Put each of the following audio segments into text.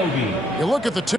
You look at the two.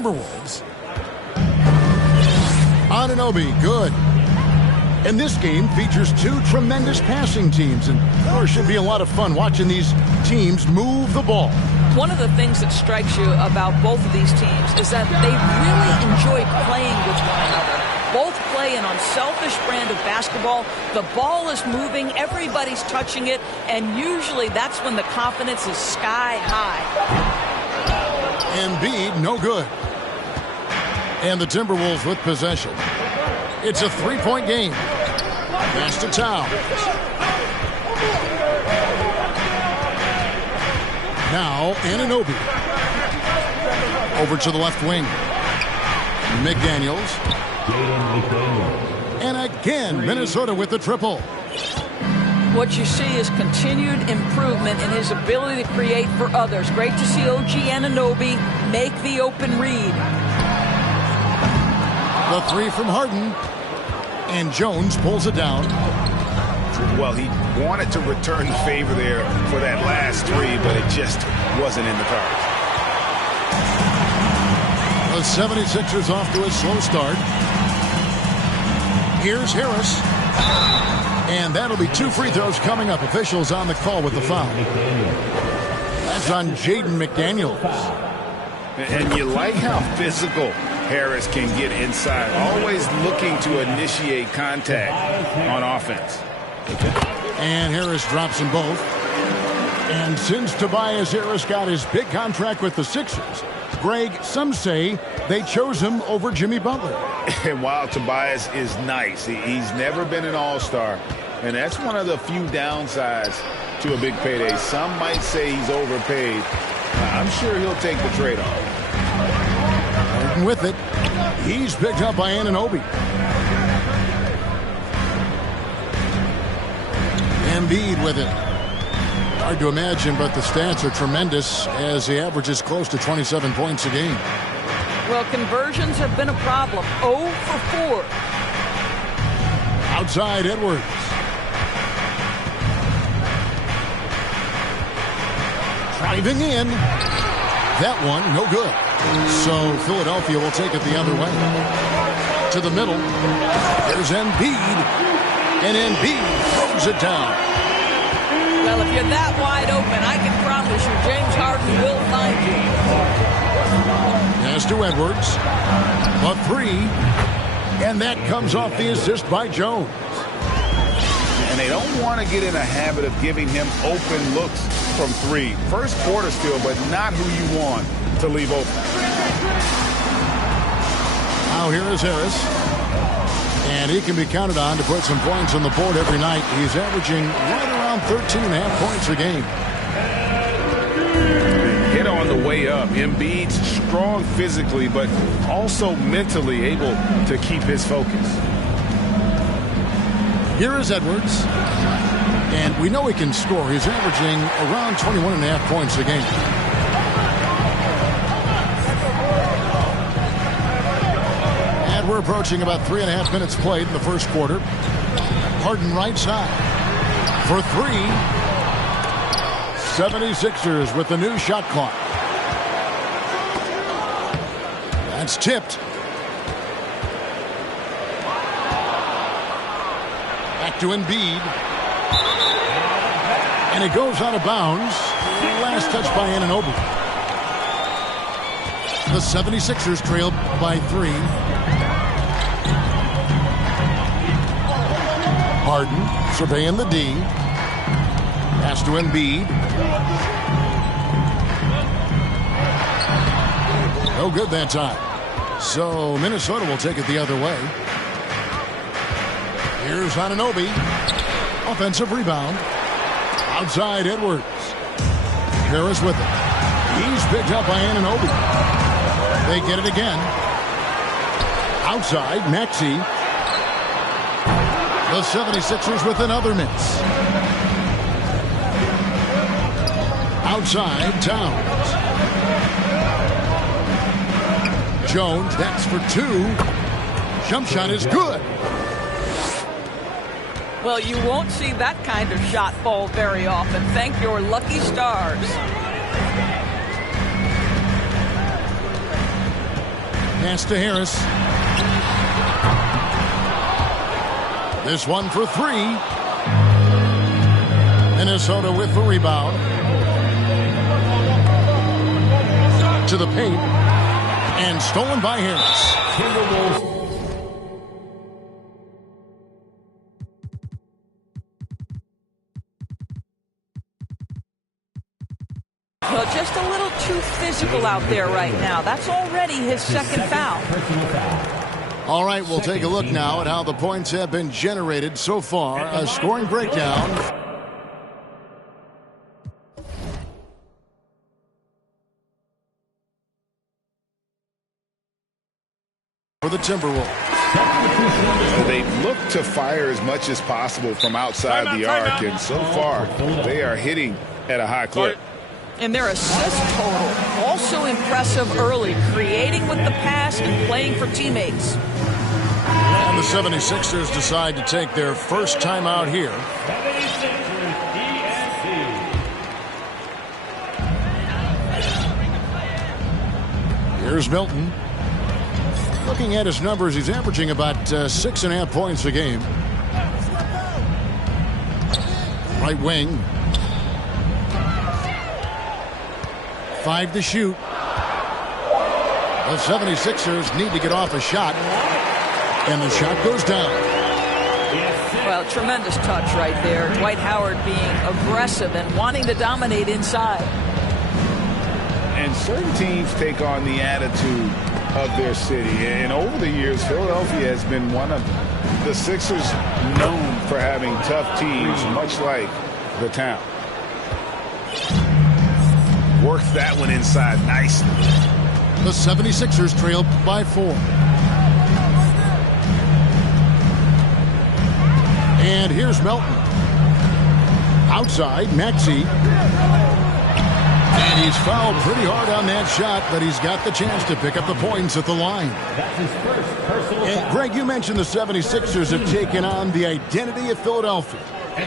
Timberwolves. Anunoby, good. And this game features two tremendous passing teams, and there should be a lot of fun watching these teams move the ball. One of the things that strikes you about both of these teams is that they really enjoy playing with one another. Both play an unselfish brand of basketball. The ball is moving, everybody's touching it, and usually that's when the confidence is sky high. Embiid, no good. And the Timberwolves with possession. It's a three-point game. Pass to Towns. Now, Anunoby. Over to the left wing. McDaniels. And again, Minnesota with the triple. What you see is continued improvement in his ability to create for others. Great to see OG Anunoby make the open read. The three from Harden. And Jones pulls it down. Well, he wanted to return the favor there for that last three, but it just wasn't in the cards. The 76ers off to a slow start. Here's Harris. And that'll be two free throws coming up. Officials on the call with the foul. That's on Jaden McDaniels. And you like how physical Harris can get inside. Always looking to initiate contact on offense. And Harris drops them both. And since Tobias Harris got his big contract with the Sixers, Greg, some say they chose him over Jimmy Butler. And while Tobias is nice, he's never been an all-star. And that's one of the few downsides to a big payday. Some might say he's overpaid. I'm sure he'll take the trade-off. And with it, he's picked up by Anunoby. Embiid with it. Hard to imagine, but the stats are tremendous as he averages close to 27 points a game. Well, conversions have been a problem. 0 for 4. Outside Edwards. Driving in. That one, no good. So Philadelphia will take it the other way. To the middle. There's Embiid. And Embiid throws it down. Well, if you're that wide open, I can promise you James Harden will find you. Pass to Edwards. A three. And that comes off the assist by Jones. And they don't want to get in a habit of giving him open looks from three. First quarter still, but not who you want to leave open. Now here is Harris. And he can be counted on to put some points on the board every night. He's averaging right around 13.5 points a game. Hit on the way up. Embiid's strong physically, but also mentally able to keep his focus. Here is Edwards. And we know he can score. He's averaging around 21.5 points a game. And we're approaching about 3.5 minutes played in the first quarter. Harden right side for three. 76ers with the new shot clock. That's tipped. Back to Embiid. And it goes out of bounds. Last touch by Anunoby. The 76ers trail by 3. Harden surveying the D. Pass to Embiid. No good that time. So Minnesota will take it the other way. Here's Anunoby. Offensive rebound. Outside Edwards. Harris with it. He's picked up by Anunoby. They get it again. Outside Maxey. The 76ers with another miss. Outside Towns. Jones next for 2. Jump shot is good. Well, you won't see that kind of shot fall very often. Thank your lucky stars. Pass to Harris. This one for 3. Minnesota with the rebound. To the paint. And stolen by Harris. Well, just a little too physical out there right now. That's already his second foul. All right, we'll take a look now at how the points have been generated so far. A scoring breakdown. For the Timberwolves. They look to fire as much as possible from outside the arc, and so far they are hitting at a high clip. And their assist total also impressive early, creating with the pass and playing for teammates. And the 76ers decide to take their first timeout here. Here's Milton. Looking at his numbers, he's averaging about 6.5 points a game. Right wing. 5 to shoot. The 76ers need to get off a shot. And the shot goes down. Well, tremendous touch right there. Dwight Howard being aggressive and wanting to dominate inside. And certain teams take on the attitude of their city. And over the years, Philadelphia has been one of the Sixers known for having tough teams, much like the town. Worked that one inside nicely. The 76ers trail by 4. And here's Melton. Outside, Maxey. And he's fouled pretty hard on that shot, but he's got the chance to pick up the points at the line. And Greg, you mentioned the 76ers have taken on the identity of Philadelphia.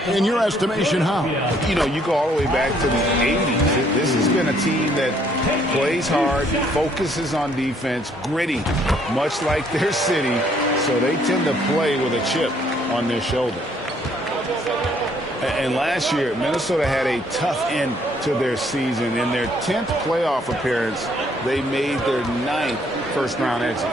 In your estimation, how? You know, you go all the way back to the 80s. This has been a team that plays hard, focuses on defense, gritty, much like their city. so they tend to play with a chip on their shoulder. And last year, Minnesota had a tough end to their season. In their 10th playoff appearance, they made their 9th first-round exit.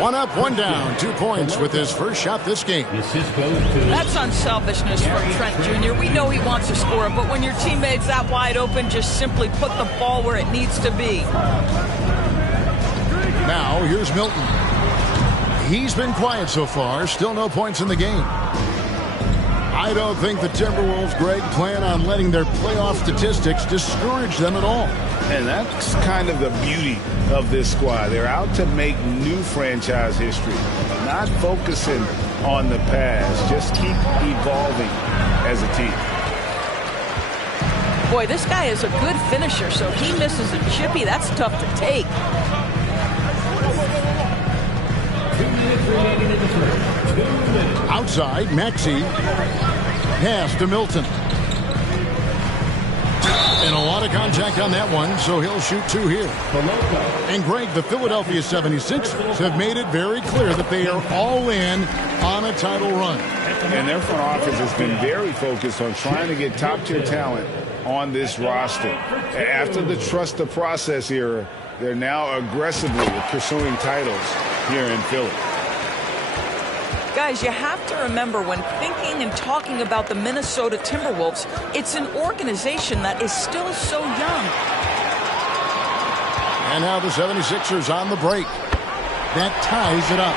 1 up, 1 down, 2 points with his first shot this game. That's unselfishness from Trent Jr. We know he wants to score, but when your teammate's that wide open, just simply put the ball where it needs to be. Now, here's Milton. He's been quiet so far. Still no points in the game. I don't think the Timberwolves, Greg, plan on letting their playoff statistics discourage them at all. And that's kind of the beauty of this squad. They're out to make new franchise history, not focusing on the past. Just keep evolving as a team. Boy, this guy is a good finisher, so he misses a chippy. That's tough to take. 2 minutes remaining in the third. 2 minutes. Outside, Maxey. Pass to Milton. And a lot of contact on that one, so he'll shoot 2 here. And Greg, the Philadelphia 76ers have made it very clear that they are all in on a title run. And their front office has been very focused on trying to get top-tier talent on this roster. After the trust the process era, they're now aggressively pursuing titles here in Philly. Guys, you have to remember when thinking and talking about the Minnesota Timberwolves, it's an organization that is still so young. And now the 76ers on the break. That ties it up.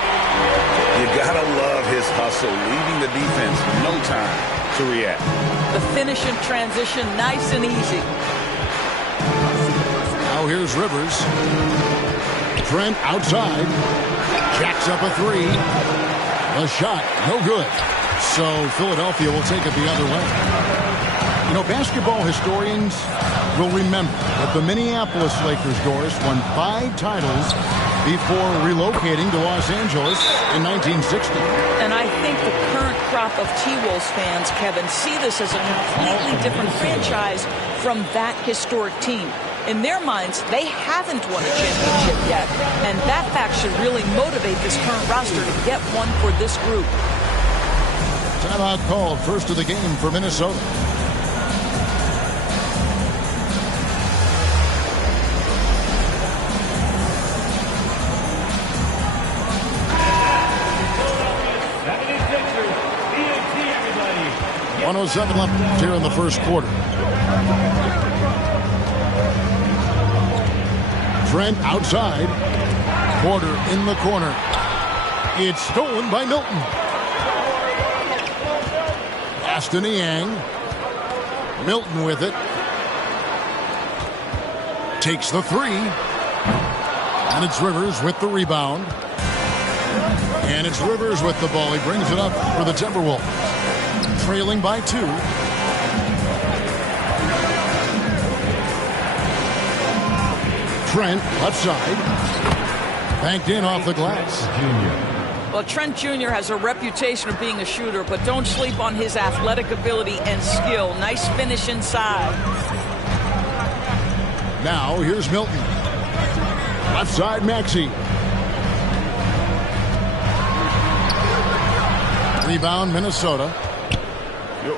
You gotta love his hustle, leaving the defense no time to react. The finish in transition, nice and easy. Now here's Rivers. Trent outside. Jacks up a 3. A shot, no good. So Philadelphia will take it the other way. You know, basketball historians will remember that the Minneapolis Lakers, Doris, won 5 titles before relocating to Los Angeles in 1960. And I think the current crop of T-Wolves fans, Kevin, see this as a completely different franchise from that historic team. In their minds, they haven't won a championship yet, and that fact should really motivate this current roster to get one for this group. Timeout called, first of the game for Minnesota. .107 left here in the first quarter. Trent outside. Porter in the corner. It's stolen by Milton. Aston Yang. Milton with it. Takes the 3. And it's Rivers with the rebound. And it's Rivers with the ball. He brings it up for the Timberwolves. Trailing by 2. Trent, left side. Banked in off the glass. Well, Trent Jr. has a reputation of being a shooter, but don't sleep on his athletic ability and skill. Nice finish inside. Now, here's Milton. Left side, Maxey. Rebound, Minnesota.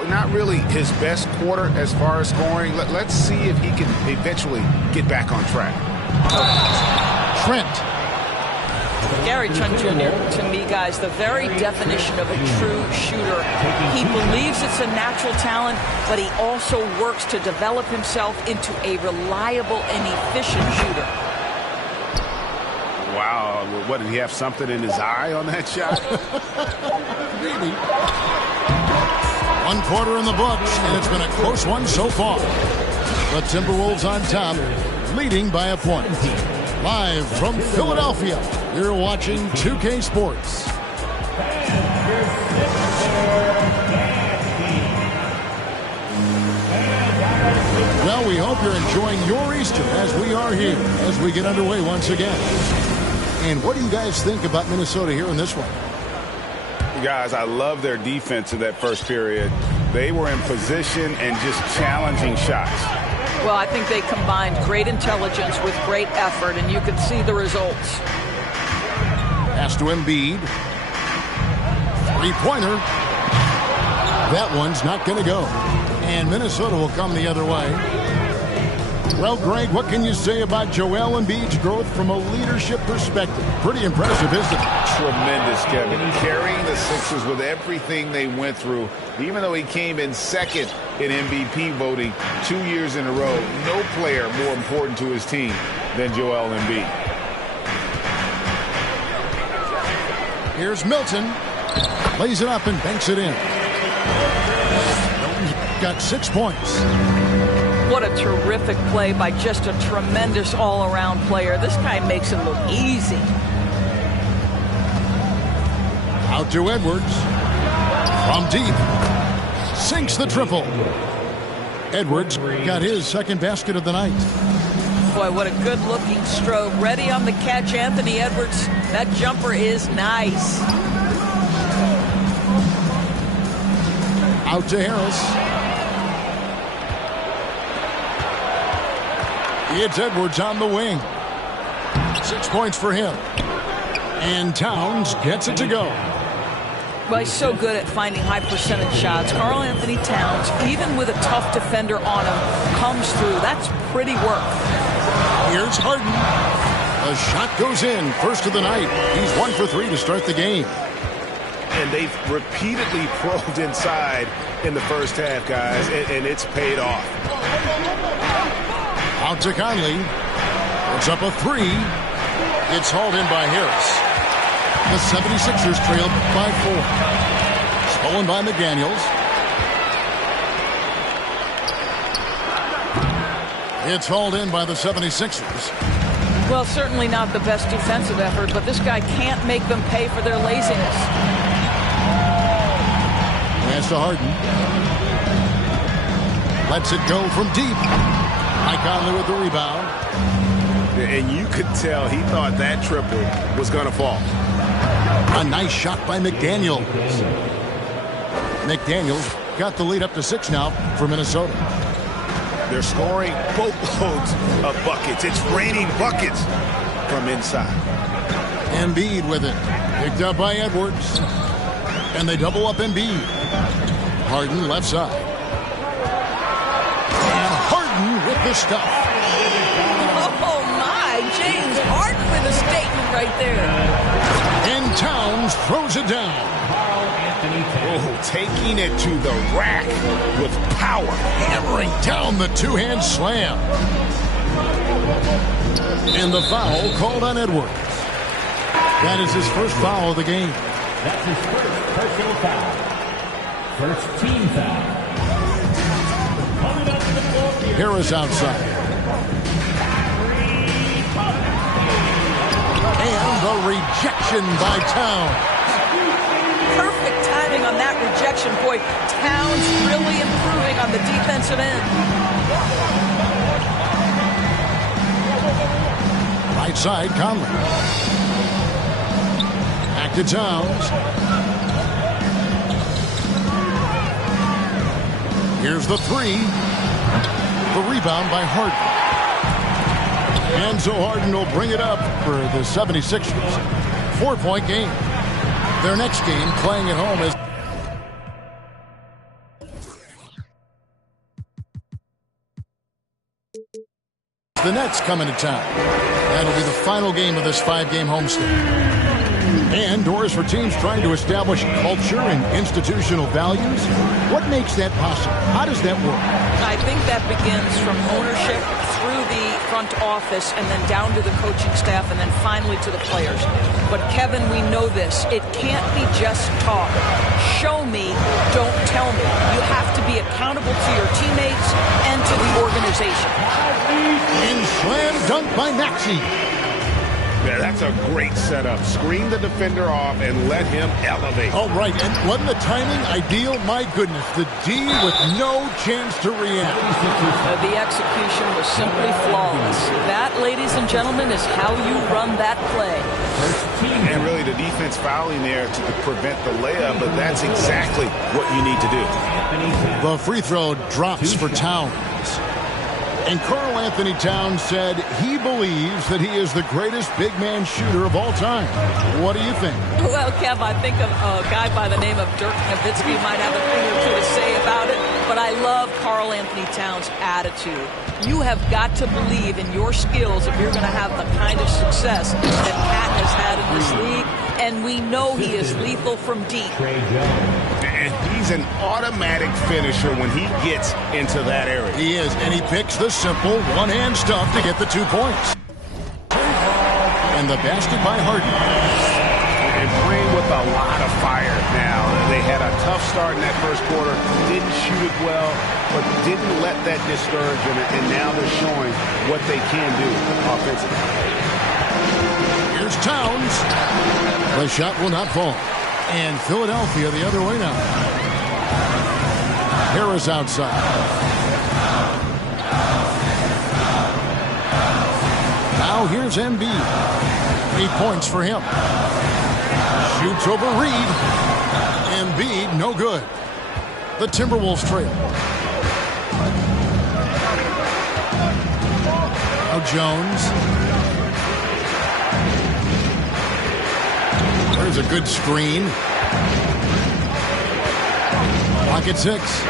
Not really his best quarter as far as scoring. Let's see if he can eventually get back on track. Trent. Gary Trent Jr., to me, guys, the very definition of a true shooter. He believes it's a natural talent, but he also works to develop himself into a reliable and efficient shooter. Wow. What, did he have something in his eye on that shot? Maybe. 1 quarter in the books, and it's been a close one so far. The Timberwolves on top, leading by a point. Live from Philadelphia, you're watching 2K Sports. Well, we hope you're enjoying your Easter as we are here, as we get underway once again. And what do you guys think about Minnesota here in this one? Guys, I love their defense in that first period. They were in position and just challenging shots. Well, I think they combined great intelligence with great effort, and you can see the results. Pass to Embiid. Three-pointer. That one's not going to go. And Minnesota will come the other way. Well, Greg, what can you say about Joel Embiid's growth from a leadership perspective? Pretty impressive, isn't it? Tremendous, Kevin. Carrying the Sixers with everything they went through. Even though he came in second in MVP voting 2 years in a row, no player more important to his team than Joel Embiid. Here's Milton. Lays it up and banks it in. Milton's got 6 points. What a terrific play by just a tremendous all-around player. This guy makes it look easy. Out to Edwards. From deep. Sinks the triple. Edwards got his second basket of the night. Boy, what a good-looking stroke. Ready on the catch, Anthony Edwards. That jumper is nice. Out to Harris. It's Edwards on the wing. 6 points for him. And Towns gets it to go. Well, he's so good at finding high percentage shots. Karl Anthony Towns, even with a tough defender on him, comes through. That's pretty work. Here's Harden. A shot goes in. First of the night. He's 1 for 3 to start the game. And they've repeatedly probed inside in the first half, guys, and it's paid off. Out to Conley. It's up a 3. It's hauled in by Harris. The 76ers trailed by 4. Stolen by McDaniels. It's hauled in by the 76ers. Well, certainly not the best defensive effort, but this guy can't make them pay for their laziness. Pass to Harden. Lets it go from deep. Mike Conley with the rebound. And you could tell he thought that triple was going to fall. A nice shot by McDaniels. McDaniels got the lead up to 6 now for Minnesota. They're scoring boatloads of buckets. It's raining buckets from inside. Embiid with it. Picked up by Edwards. And they double up Embiid. Harden left side. And Harden with the stuff. Oh, my. James Harden with a statement right there. And Towns throws it down. Oh, taking it to the rack with power. Hammering down the two-hand slam. And the foul called on Edwards. That is his first foul of the game. That's his first personal foul. First team foul. Coming up to the floor. Harris outside. And the rejection by Towns. Perfect timing on that rejection. Boy, Towns really improving on the defensive end. Right side, Conley. Back to Towns. Here's the 3. The rebound by Harden. And so Harden will bring it up for the 76ers. 4-point game. Their next game playing at home is the Nets coming to town. That'll be the final game of this 5-game homestand. And doors for teams trying to establish culture and institutional values. What makes that possible? How does that work? I think that begins from ownership through the front office and then down to the coaching staff and then finally to the players. But Kevin, we know this. It can't be just talk. Show me, don't tell me. You have to be accountable to your teammates and to the organization. And slam dunk by Maxey. Yeah, that's a great setup. Screen the defender off and let him elevate. All right, and wasn't the timing ideal? My goodness, the D with no chance to react. The execution was simply flawless. That, ladies and gentlemen, is how you run that play. And really the defense fouling there to prevent the layup, but that's exactly what you need to do. The free throw drops for Towns. And Karl Anthony Towns said he believes that he is the greatest big man shooter of all time. What do you think? Well, Kev, I think a guy by the name of Dirk Nowitzki might have a thing or two to say about it, but I love Karl Anthony Towns' attitude. You have got to believe in your skills if you're going to have the kind of success that Cat has had in this league, and we know he is lethal from deep. And he's an automatic finisher when he gets into that area. He is, and he picks the simple one-hand stuff to get the 2 points. And the basket by Harden. And playing with a lot of fire now. They had a tough start in that first quarter, didn't shoot it well, but didn't let that discourage them, and now they're showing what they can do offensively. Here's Towns. The shot will not fall. And Philadelphia the other way now. Harris outside. Now here's Embiid. 8 points for him. Shoots over Reed. Embiid, no good. The Timberwolves trail. Now Jones. There's a good screen. Pocket 6.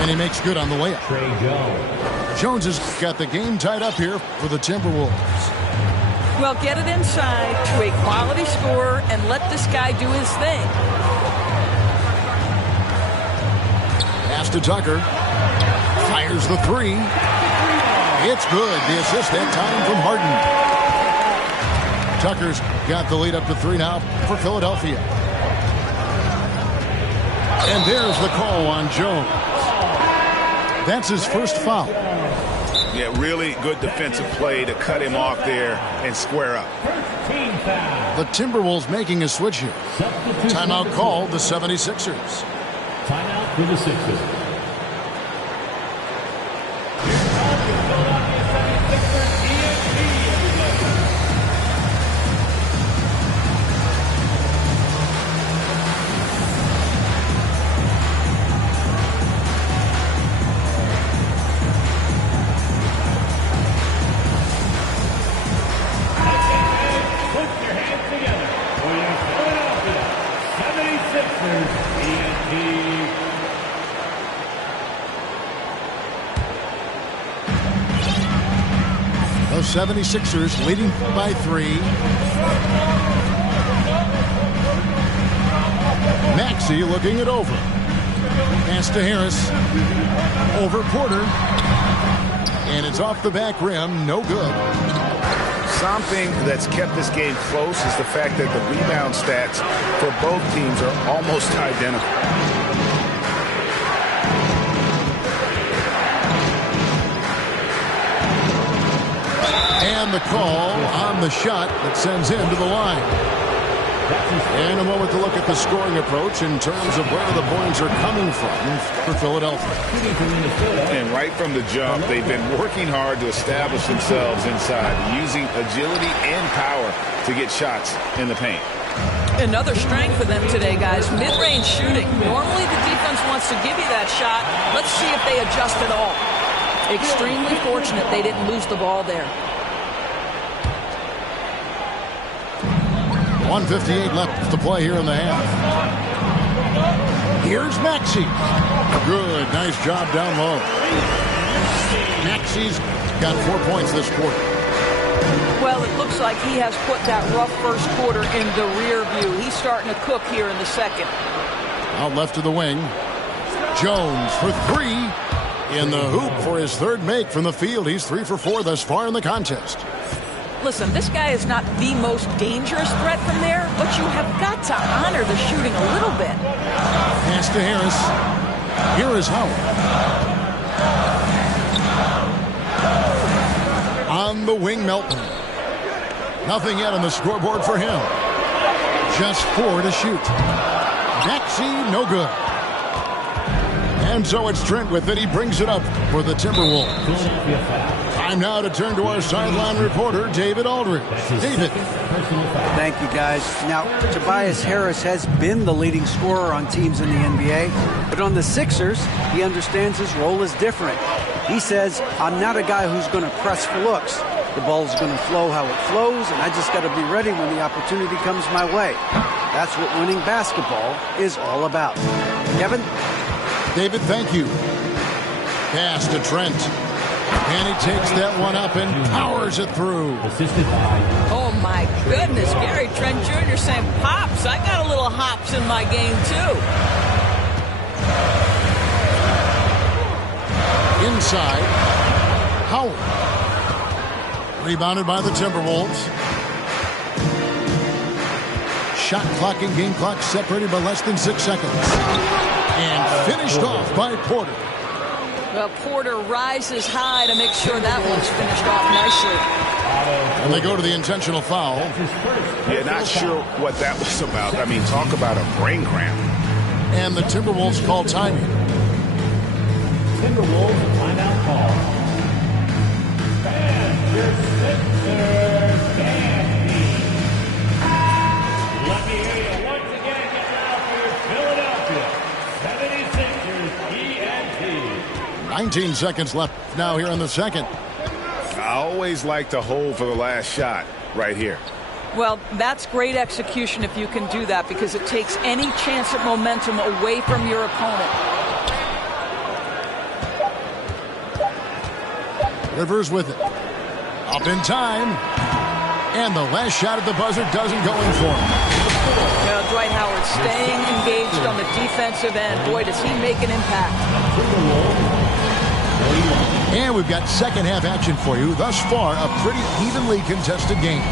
And he makes good on the layup. Jones has got the game tied up here for the Timberwolves. Well, get it inside to a quality scorer and let this guy do his thing. Pass to Tucker. Fires the 3. It's good. The assist that time from Harden. Tucker's got the lead up to 3 now for Philadelphia. And there's the call on Jones. That's his first foul. Yeah, really good defensive play to cut him off there and square up. The Timberwolves making a switch here. Timeout called the 76ers. Timeout for the Sixers. The 76ers leading by 3. Maxey looking it over. Pass to Harris. Over Porter. And it's off the back rim. No good. Something that's kept this game close is the fact that the rebound stats for both teams are almost identical. And the call on the shot that sends him to the line. And a moment to look at the scoring approach in terms of where the points are coming from for Philadelphia. And right from the jump, they've been working hard to establish themselves inside, using agility and power to get shots in the paint. Another strength for them today, guys. Mid-range shooting. Normally the defense wants to give you that shot. Let's see if they adjust at all. Extremely fortunate they didn't lose the ball there. 1:58 left to play here in the half. Here's Maxey. Good. Nice job down low. Maxey's got 4 points this quarter. Well, it looks like he has put that rough first quarter in the rear view. He's starting to cook here in the second. Out left to the wing. Jones for 3. In the hoop for his third make from the field. He's 3 for 4 thus far in the contest. Listen, this guy is not the most dangerous threat from there, but you have got to honor the shooting a little bit. Pass to Harris. Here is Howard. On the wing, Melton. Nothing yet on the scoreboard for him. Just 4 to shoot. Maxey, no good. And so it's Trent with it. He brings it up for the Timberwolves. Time now to turn to our sideline reporter, David Aldridge. David. Thank you, guys. Now, Tobias Harris has been the leading scorer on teams in the NBA, but on the Sixers, he understands his role is different. He says, I'm not a guy who's going to press for looks. The ball's going to flow how it flows, and I just got to be ready when the opportunity comes my way. That's what winning basketball is all about. Kevin? David, thank you. Pass to Trent. And he takes that one up and powers it through. Oh, my goodness. Gary Trent Jr. saying, Pops, I got a little hops in my game, too. Inside. Howard. Rebounded by the Timberwolves. Shot clock and game clock separated by less than 6 seconds. And finished off by Porter. Well, Porter rises high to make sure that one's finished off nicely. And they go to the intentional foul. Yeah, not sure what that was about. I mean, talk about a brain cramp. And the Timberwolves call timing. Timberwolves timeout call. Your Sixers, Danny. Let me hear you once again. Get out for your Philadelphia 76ers ENT. 19 seconds left now here in the second. I always like to hold for the last shot right here. Well, that's great execution if you can do that, because it takes any chance at momentum away from your opponent. Rivers with it. Up in time. And the last shot at the buzzer doesn't go in for him. Now, Dwight Howard staying engaged on the defensive end. Boy, does he make an impact. And we've got second half action for you. Thus far, a pretty evenly contested game.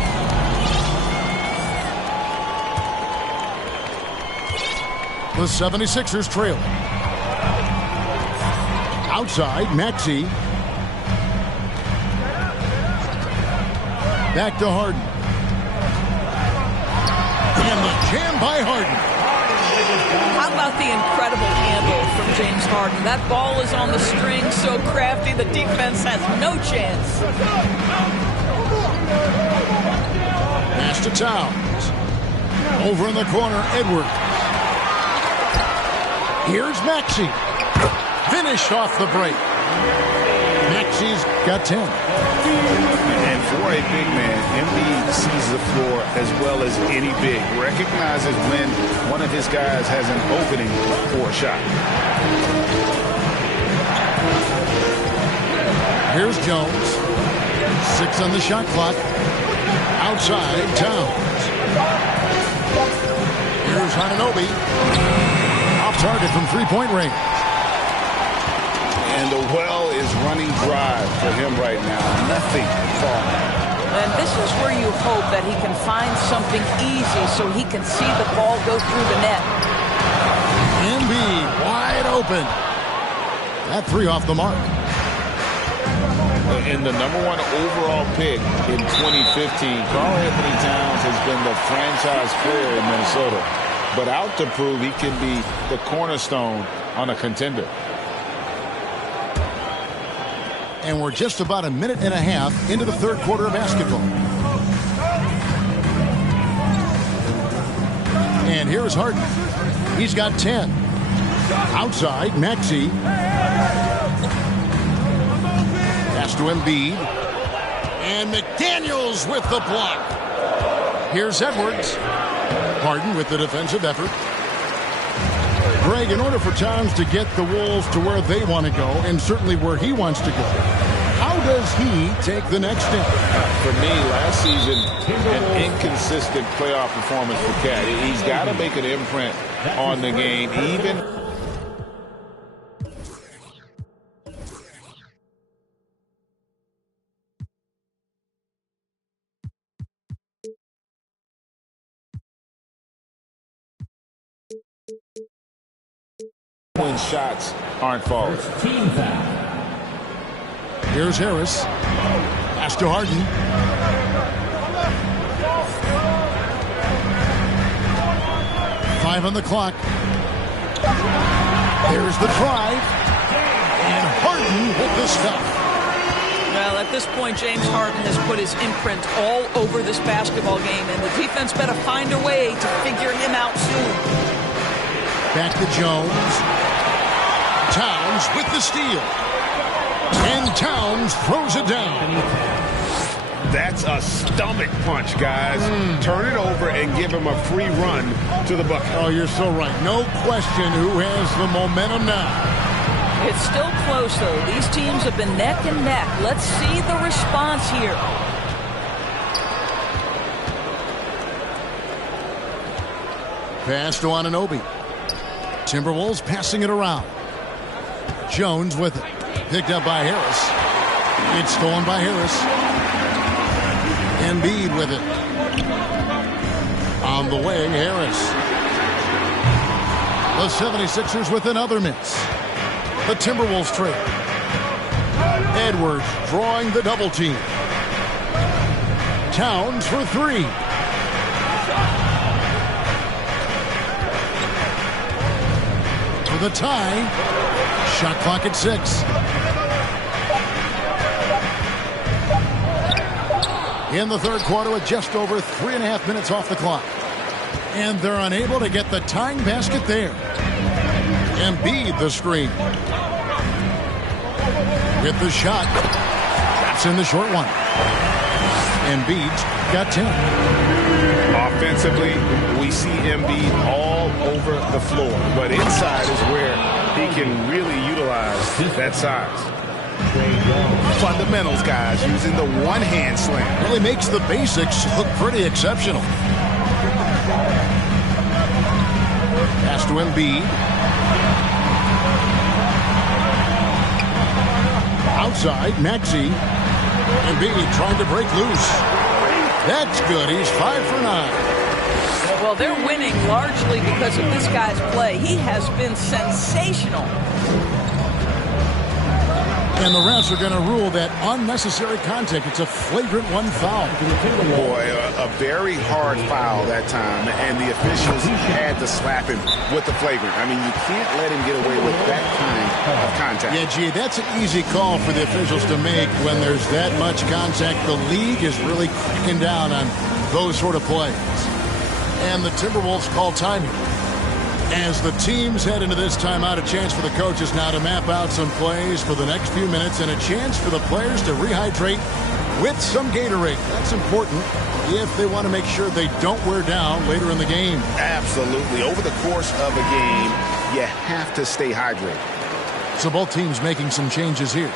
The 76ers trail. Outside, Maxey. Back to Harden. And the jam by Harden. How about the incredible handle from James Harden? That ball is on the string, so crafty, the defense has no chance. Pass to Towns. Over in the corner, Edward. Here's Maxey. Finished off the break. Maxey's got 10. And for a big man, Embiid sees the floor as well as any big. Recognizes when one of his guys has an opening for a shot. Here's Jones. 6 on the shot clock. Outside, Towns. Here's Anunoby. Off target from three-point range. And the well is running dry for him right now. Nothing falling. And this is where you hope that he can find something easy so he can see the ball go through the net. Embiid wide open. That three off the mark. In the #1 overall pick in 2015, Karl Anthony Towns has been the franchise player in Minnesota. But out to prove he can be the cornerstone on a contender. And we're just about a minute and a half into the third quarter of basketball. And here's Harden. He's got 10. Outside, Maxey. Pass to Embiid. And McDaniels with the block. Here's Edwards. Harden with the defensive effort. Greg, in order for Towns to get the Wolves to where they want to go, and certainly where he wants to go, how does he take the next step? For me, last season, an inconsistent playoff performance for Cat. He's got to make an imprint on the game, even when shots aren't falling. Team foul. Here's Harris. Pass to Harden. Five on the clock. There's the drive. And Harden with the stuff. Well, at this point, James Harden has put his imprint all over this basketball game, and the defense better find a way to figure him out soon. Back to Jones. Towns with the steal. And Towns throws it down. That's a stomach punch, guys. Turn it over and give him a free run to the bucket. Oh, you're so right. No question who has the momentum now. It's still close, though. These teams have been neck and neck. Let's see the response here. Pass to Anunoby. Timberwolves passing it around. Jones with it. Picked up by Harris. It's stolen by Harris. Embiid with it. On the wing, Harris. The 76ers with another miss. The Timberwolves trade. Edwards drawing the double team. Towns for three. For the tie. Shot clock at 6. In the third quarter with just over 3.5 minutes off the clock. And they're unable to get the tying basket there. Embiid the screen. With the shot. Traps in the short one. Embiid's got 10. Offensively, we see Embiid all over the floor. But inside is where he can really utilize that size. Fundamentals, guys, using the one-hand slam. Really makes the basics look pretty exceptional. Pass to Embiid. Outside, Maxey. Embiid trying to break loose. That's good. He's 5 for 9. Well, they're winning largely because of this guy's play. He has been sensational. And the refs are going to rule that unnecessary contact. It's a flagrant one foul. Boy, a very hard foul that time, and the officials had to slap him with the flagrant. I mean, you can't let him get away with that kind of contact. Yeah, gee, that's an easy call for the officials to make when there's that much contact. The league is really cracking down on those sort of plays. And the Timberwolves call timing. As the teams head into this timeout, a chance for the coaches now to map out some plays for the next few minutes and a chance for the players to rehydrate with some Gatorade. That's important if they want to make sure they don't wear down later in the game. Absolutely. Over the course of a game, you have to stay hydrated. So both teams making some changes here.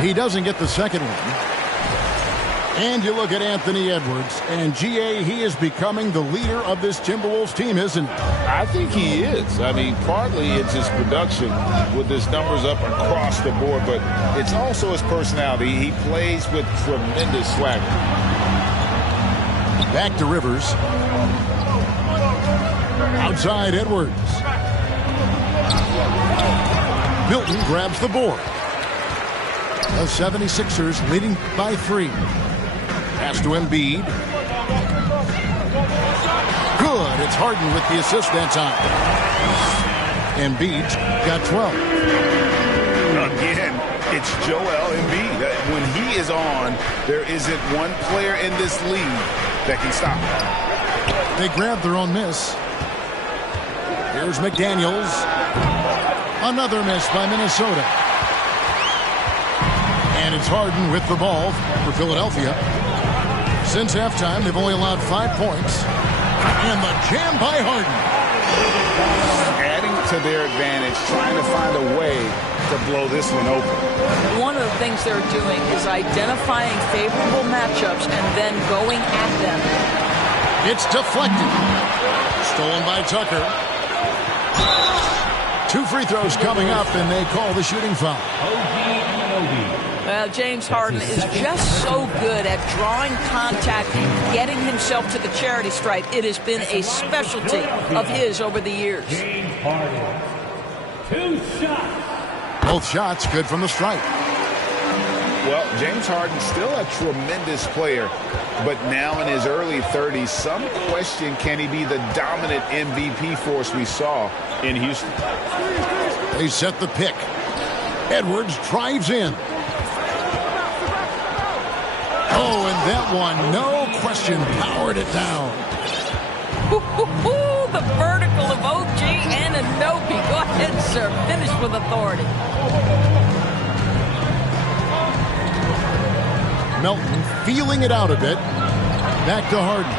He doesn't get the second one. And you look at Anthony Edwards, and GA, he is becoming the leader of this Timberwolves team, isn't he? I think he is. I mean, partly it's his production with his numbers up across the board, but it's also his personality. He plays with tremendous swagger. Back to Rivers. Outside Edwards. Milton grabs the board. The 76ers leading by 3. Pass to Embiid. Good. It's Harden with the assist that time. Embiid's got 12. Again, it's Joel Embiid. When he is on, there isn't one player in this league that can stop him. They grab their own miss. Here's McDaniels. Another miss by Minnesota. And it's Harden with the ball for Philadelphia. Since halftime, they've only allowed 5 points. And the jam by Harden. Adding to their advantage, trying to find a way to blow this one open. One of the things they're doing is identifying favorable matchups and then going at them. It's deflected. Stolen by Tucker. 2 free throws coming up, and they call the shooting foul. Well, James Harden is just so good at drawing contact and getting himself to the charity stripe. It has been a specialty of his over the years. James Harden. 2 shots. Both shots good from the stripe. Well, James Harden's still a tremendous player, but now in his early 30s, some question, can he be the dominant MVP force we saw in Houston? They set the pick. Edwards drives in. Oh, and that one, no question, powered it down. The vertical of OG and Anunoby. Go ahead, sir. Finish with authority. Melton feeling it out a bit. Back to Harden.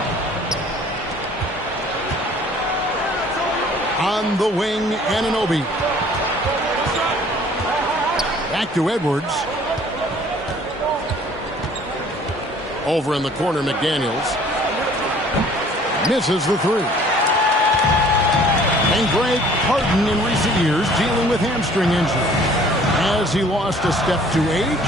On the wing, Anunoby. Back to Edwards. Over in the corner, McDaniels. Misses the three. And Greg Harden in recent years dealing with hamstring injury. Has he lost a step to age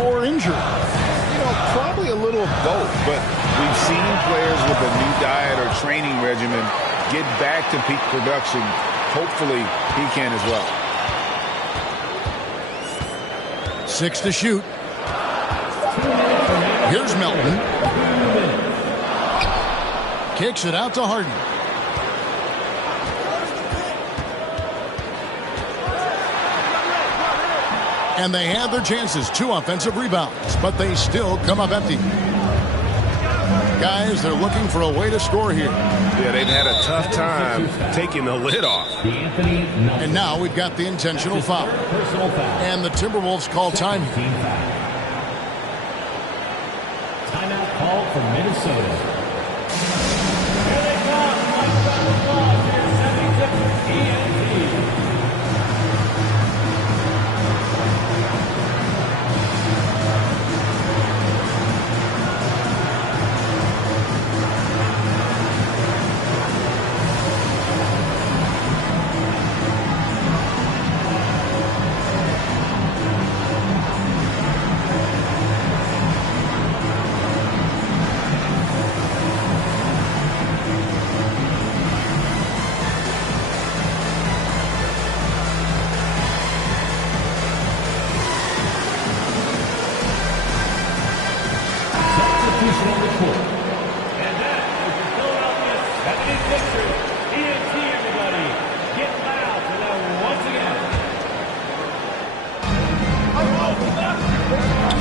or injury? You know, probably a little of both, but we've seen players with a new diet or training regimen get back to peak production. Hopefully, he can as well. 6 to shoot. Here's Melton. Kicks it out to Harden. And they had their chances. 2 offensive rebounds, but they still come up empty. Guys, they're looking for a way to score here. Yeah, they've had a tough time taking the lid off. And now we've got the intentional foul. And the Timberwolves call time. Timeout call for Minnesota. Here they come.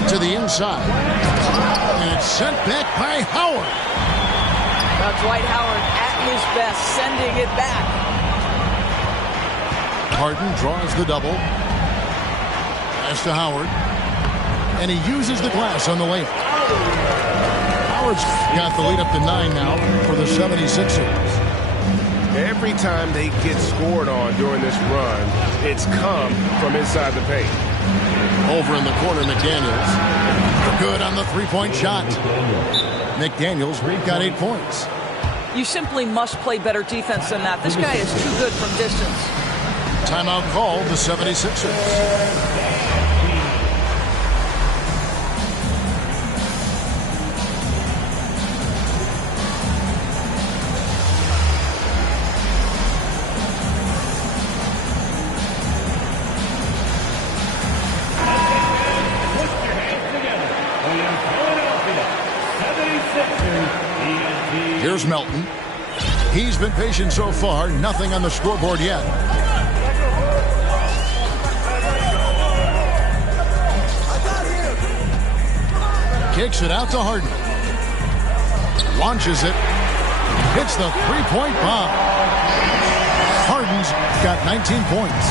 To the inside. And it's sent back by Howard. Now Dwight Howard at his best, sending it back. Harden draws the double. Pass to Howard. And he uses the glass on the layup. Howard's got the lead up to 9 now for the 76ers. Every time they get scored on during this run, it's come from inside the paint. Over in the corner, McDaniels. Good on the three-point shot. McDaniels got 8 points. You simply must play better defense than that. This guy is too good from distance. Timeout called the 76ers. Here's Melton. He's been patient so far. Nothing on the scoreboard yet. Kicks it out to Harden. Launches it. Hits the three-point bomb. Harden's got 19 points.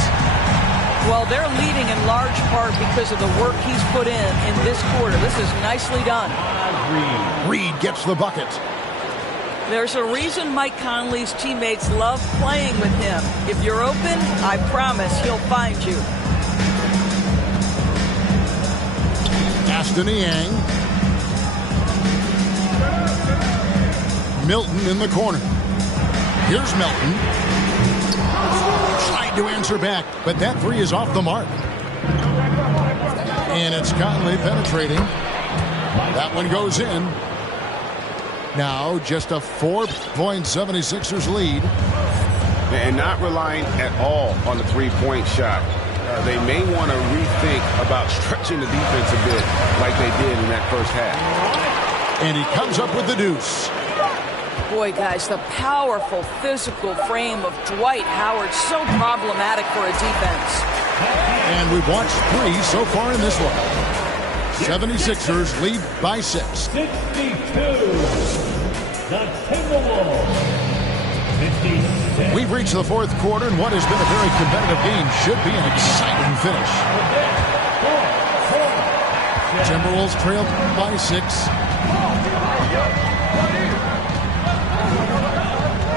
Well, they're leading in large part because of the work he's put in this quarter. This is nicely done. Reed gets the bucket. There's a reason Mike Conley's teammates love playing with him. If you're open, I promise he'll find you. Aston Yang. Milton in the corner. Here's Melton. Tried to answer back, but that three is off the mark. And it's Conley penetrating. That one goes in. Now just a 4-point 76ers lead. And not relying at all on the three-point shot. They may want to rethink about stretching the defense a bit like they did in that first half. And he comes up with the deuce. Boy, guys, the powerful physical frame of Dwight Howard, so problematic for a defense. And we've watched 3 so far in this one. 76ers lead by 6. 62. The Timberwolves. 56. We've reached the fourth quarter, and what has been a very competitive game should be an exciting finish. Timberwolves trail by 6.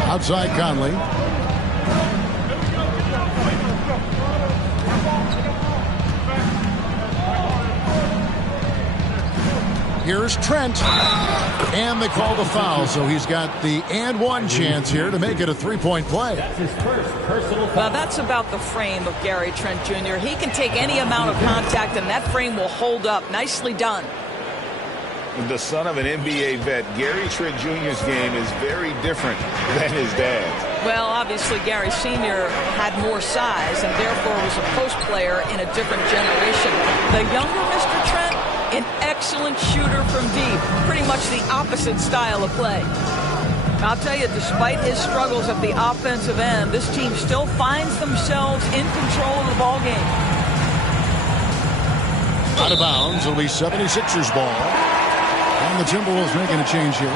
Outside Conley. Here's Trent. And they call the foul, so he's got the and one chance here to make it a three-point play. That's his first personal foul. Well, that's about the frame of Gary Trent Jr. He can take any amount of contact, and that frame will hold up. Nicely done. The son of an NBA vet, Gary Trent Jr.'s game is very different than his dad's. Well, obviously, Gary Sr. had more size and therefore was a post player in a different generation. The younger Mr. Trent, an excellent shooter from deep. Pretty much the opposite style of play. I'll tell you, despite his struggles at the offensive end, this team still finds themselves in control of the ball game. Out of bounds, it'll be 76ers ball. And the Timberwolves making a change here.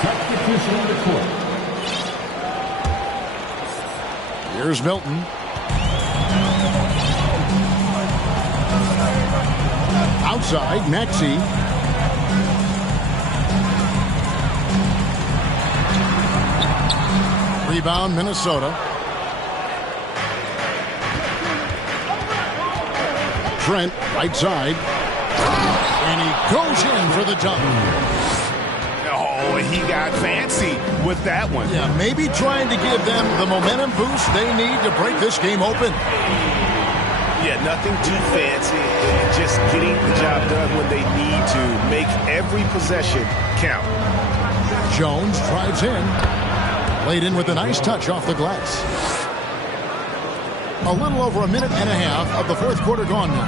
Substitution on the court. Here's Milton. Outside, Maxey. Rebound, Minnesota. Trent, right side. And he goes in for the dunk. Oh, he got fancy with that one. Yeah, maybe trying to give them the momentum boost they need to break this game open. Yeah, nothing too fancy. Just getting the job done when they need to. Make every possession count. Jones drives in. Laid in with a nice touch off the glass. A little over a minute and a half of the fourth quarter gone now.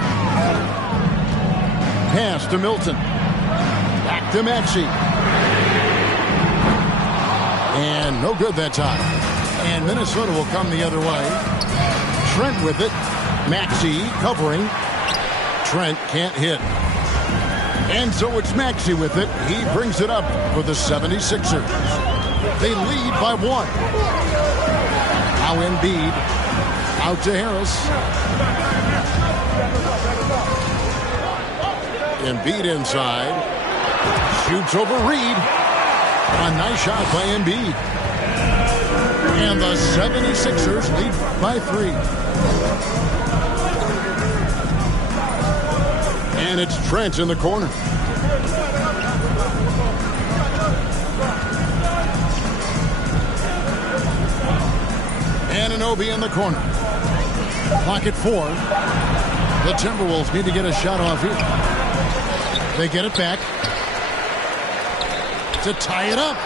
Pass to Milton. Back to Maxey. And no good that time. And Minnesota will come the other way. Trent with it. Maxey covering. Trent can't hit. And so it's Maxey with it. He brings it up for the 76ers. They lead by 1. Now Embiid. Out to Harris. Embiid inside. Shoots over Reed. A nice shot by Embiid. And the 76ers lead by 3. And it's Trent in the corner. Anunoby in the corner. Clock at 4. The Timberwolves need to get a shot off here. They get it back. To tie it up.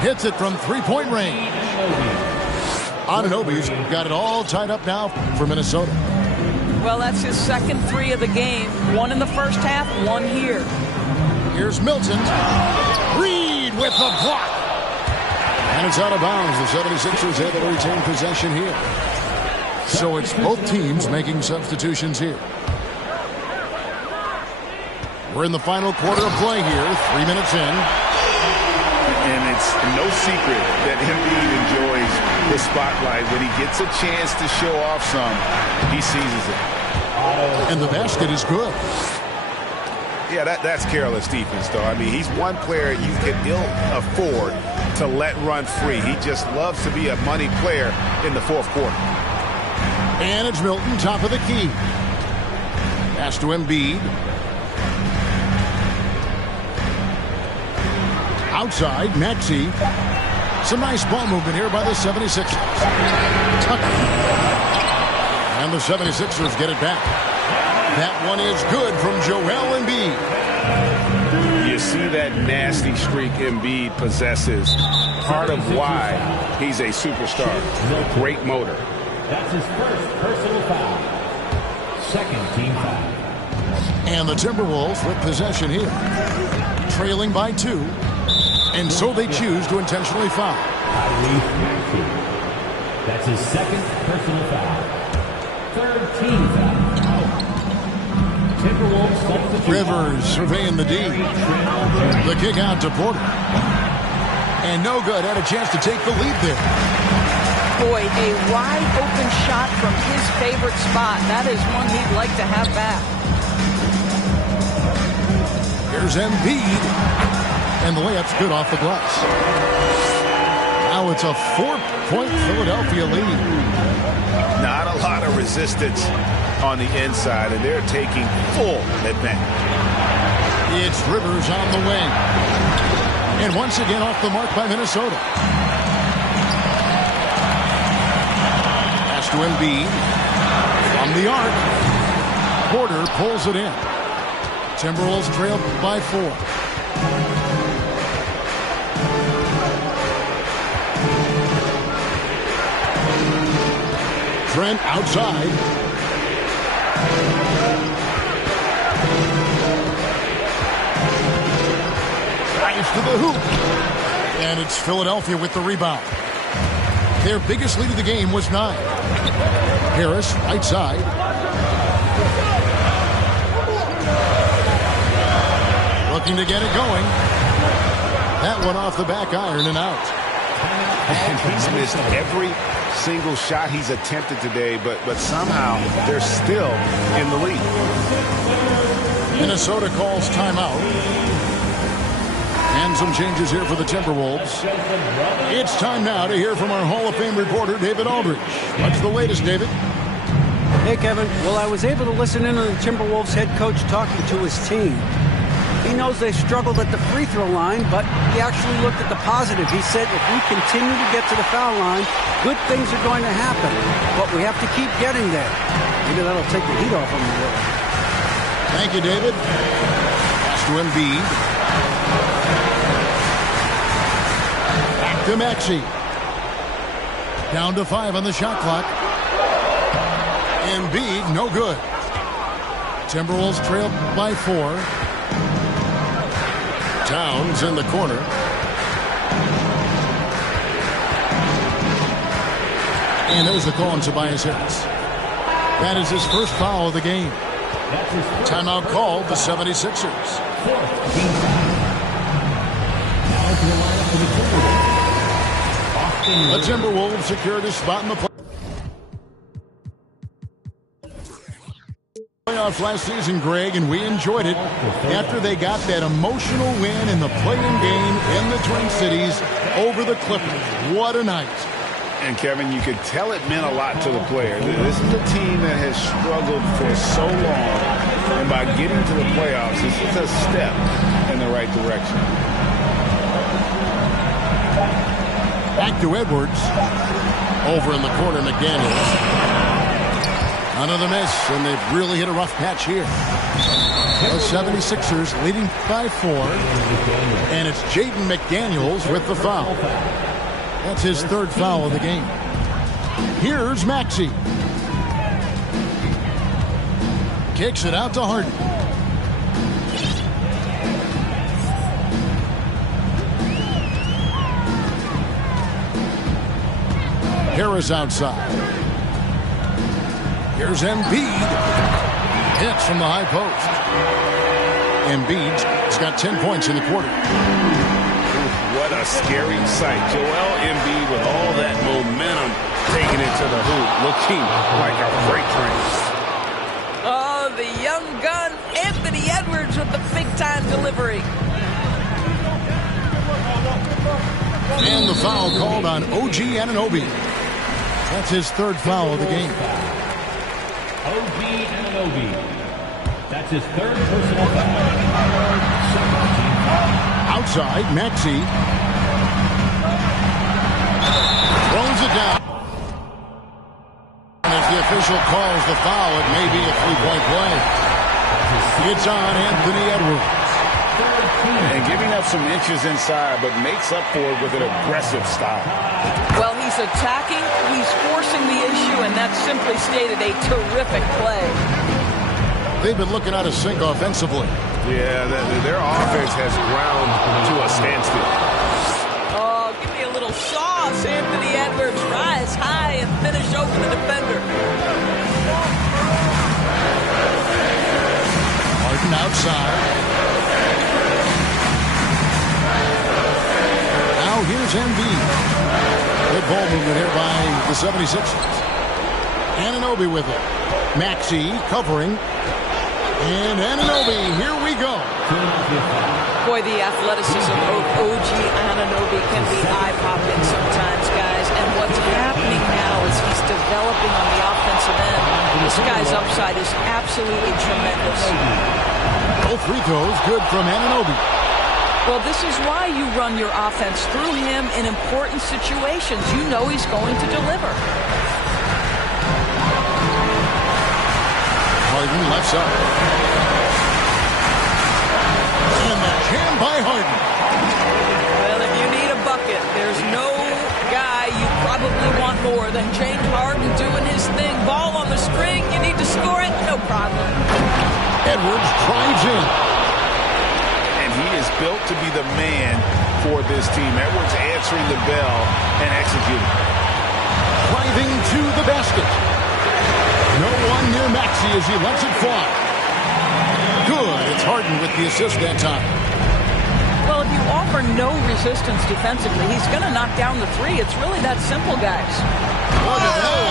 Hits it from three-point range. Anunoby's got it all tied up now for Minnesota. Well, that's his second 3 of the game. 1 in the first half, 1 here. Here's Milton. Reed with the block. And it's out of bounds. The 76ers able to retain possession here. So it's both teams making substitutions here. We're in the final quarter of play here. 3 minutes in. And it's no secret that Embiid enjoys the spotlight. When he gets a chance to show off some, he seizes it. And the basket is good. Yeah, that's careless defense, though. I mean, he's one player you can ill afford to let run free. He just loves to be a money player in the fourth quarter. And it's Milton, top of the key. Pass to Embiid. Outside, Maxey. Some nice ball movement here by the 76ers. Tucker. And the 76ers get it back. That one is good from Joel Embiid. You see that nasty streak Embiid possesses. Part of why he's a superstar. Great motor. That's his first personal foul. Second team foul. And the Timberwolves with possession here. Trailing by 2. And so they choose to intentionally foul. That's his second personal foul. Third team foul. Timberwolves substitute. Rivers surveying the D. The kick out to Porter. And no good. Had a chance to take the lead there. Boy, a wide open shot from his favorite spot. That is one he'd like to have back. Here's Embiid. And the layup's good off the glass. Now it's a 4-point Philadelphia lead. Not a lot of resistance on the inside, and they're taking full advantage. It's Rivers on the wing. And once again off the mark by Minnesota. Pass to Embiid. From the arc. Porter pulls it in. Timberwolves trail by 4. Trent outside. Drives to the hoop. And it's Philadelphia with the rebound. Their biggest lead of the game was 9. Harris, right side. Looking to get it going. That one off the back iron and out. And he's missed every single shot he's attempted today, but somehow they're still in the lead. Minnesota calls timeout. And some changes here for the Timberwolves. It's time now to hear from our Hall of Fame reporter, David Aldridge. What's the latest, David? Hey, Kevin. Well, I was able to listen in on the Timberwolves head coach talking to his team. He knows they struggled at the free throw line, but he actually looked at the positive. He said if we continue to get to the foul line, good things are going to happen. But we have to keep getting there. Maybe that'll take the heat off them a little. Thank you, David. Pass to Embiid. Back to Maxey. Down to 5 on the shot clock. Embiid, no good. Timberwolves trail by 4. Towns in the corner. And there's the call on Tobias Harris. That is his first foul of the game. Timeout called the 76ers. The Timberwolves secured his spot in the playoffs last season, Greg, and we enjoyed it after they got that emotional win in the play-in game in the Twin Cities over the Clippers. What a night. And, Kevin, you could tell it meant a lot to the player. This is a team that has struggled for so long, and by getting to the playoffs, this is a step in the right direction. Back to Edwards. Over in the corner, McDaniels. Another miss, and they've really hit a rough patch here. The 76ers leading by 4. And it's Jaden McDaniels with the foul. That's his third foul of the game. Here's Maxey. Kicks it out to Harden. Harris outside. Here's Embiid. Hits from the high post. Embiid's got 10 points in the quarter. What a scary sight. Joel Embiid with all that momentum taking it to the hoop, looking like a freight train. Oh, the young gun, Anthony Edwards with the big-time delivery. And the foul called on OG Anunoby. That's his third foul of the game. OG Anunoby. That's his third personal foul. Outside, Maxey. Throws it down. And as the official calls the foul, it may be a 3-point play. It's on Anthony Edwards. And giving up some inches inside, but makes up for it with an aggressive style. Well, he's attacking, he's forcing the issue, and that's simply stated a terrific play. They've been looking out of sync offensively. Yeah, their offense has ground to a standstill. Oh, give me a little sauce, Anthony Edwards. Rise high and finish over the defender. Harden outside. Now here's Embiid. Good ball movement here by the 76ers. Anunoby with it. Maxey covering. And Anunoby, here we go. Boy, the athleticism of OG Anunoby can be eye-popping sometimes, guys. And what's happening now is he's developing on the offensive end. This guy's upside is absolutely tremendous. Both free throws good from Anunoby. Well, this is why you run your offense through him in important situations. You know he's going to deliver. Harden left side. And the jam by Harden. Well, if you need a bucket, there's no guy you probably want more than James Harden doing his thing. Ball on the string, you need to score it, no problem. Edwards drives in. And he is built to be the man for this team. Edwards answering the bell and executing. Driving to the basket. No one near Maxey as he lets it fly. Good. It's Harden with the assist that time. Well, if you offer no resistance defensively, he's going to knock down the three. It's really that simple, guys. Look at that.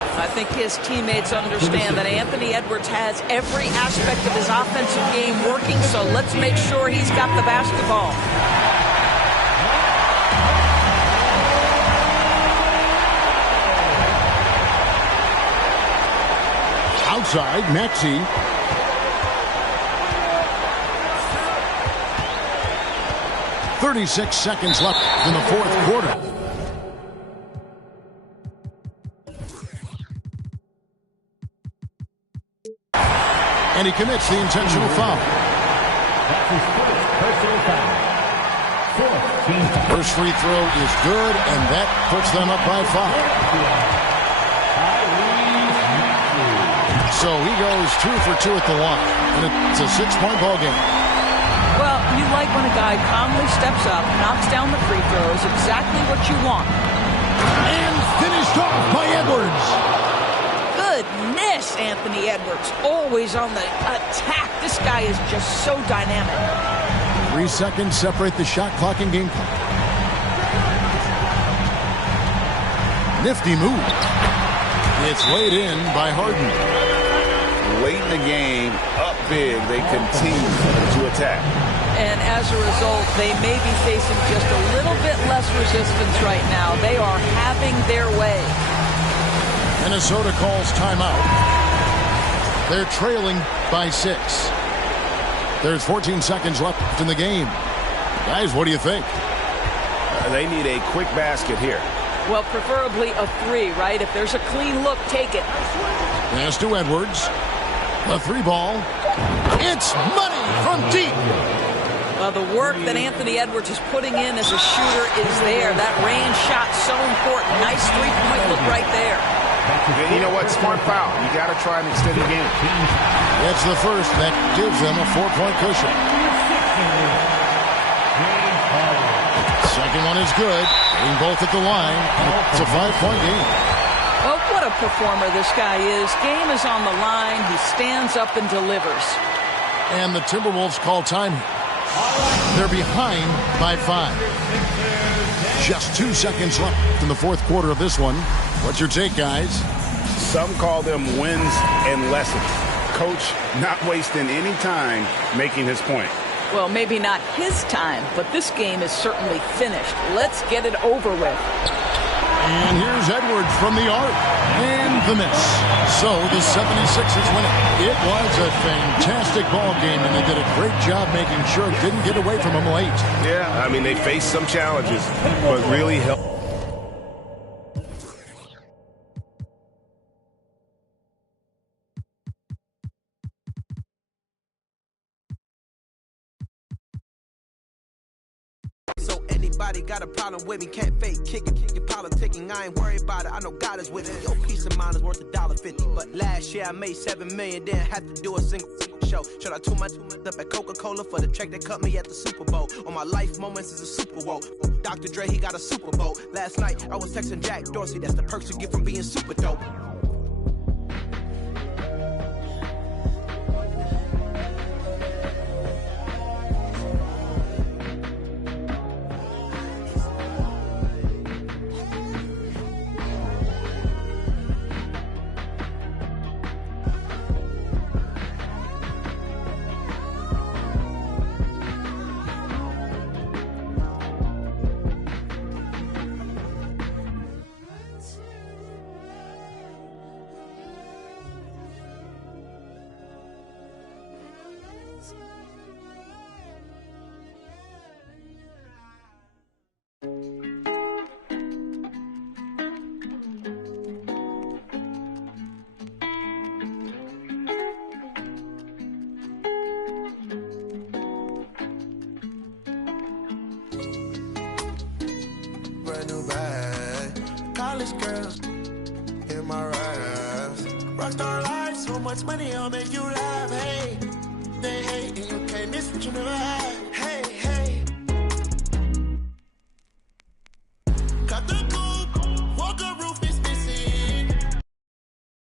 I think his teammates understand that Anthony Edwards has every aspect of his offensive game working, so let's make sure he's got the basketball. Outside, Maxey. "36 seconds left in the fourth quarter. And he commits the intentional foul. That's his first personal foul. Fourth team foul. First free throw is good, and that puts them up by 5. So he goes 2 for 2 at the line, and it's a 6-point ball game. Well, you like when a guy calmly steps up, knocks down the free throws, exactly what you want. And finished off by Edwards. Goodness, Anthony Edwards, always on the attack. This guy is just so dynamic. 3 seconds separate the shot clock and game clock. Nifty move. It's laid in by Harden. Late in the game, up big, they continue to attack. And as a result, they may be facing just a little bit less resistance right now. They are having their way. Minnesota calls timeout. They're trailing by 6. There's 14 seconds left in the game. Guys, what do you think? They need a quick basket here. Well, preferably a 3, right? If there's a clean look, take it. Pass to Edwards. The 3 ball. It's money from deep. The work that Anthony Edwards is putting in as a shooter is there. That range shot so important. Nice 3-point look right there. And you know what? Smart foul. You got to try and extend the game. It's the first that gives them a 4-point cushion. Second one is good. Getting both at the line. It's a 5-point game. Well, what a performer this guy is. Game is on the line. He stands up and delivers. And the Timberwolves call time here. They're behind by 5. Just 2 seconds left in the fourth quarter of this one. What's your take, guys? Some call them wins and lessons. Coach not wasting any time making his point. Well, maybe not his time, but this game is certainly finished. Let's get it over with. And here's Edwards from the arc. And the miss. So the 76ers win it. It was a fantastic ball game, and they did a great job making sure it didn't get away from them late. Yeah, I mean, they faced some challenges, but really helped. So any Anybody got a problem with me, can't fake kicking, your politicking, I ain't worried about it, I know God is with me. Your peace of mind is worth $1.50. But last year I made $7 million, didn't have to do a single show. Should I too much up at Coca-Cola for the check that cut me at the Super Bowl? On my life moments is a Super Bowl. Dr. Dre, he got a Super Bowl. Last night I was texting Jack Dorsey, that's the perks you get from being super dope. Brand new bag, college girls in my raps. Rockstar life, so much money, I'll make you laugh. Hey,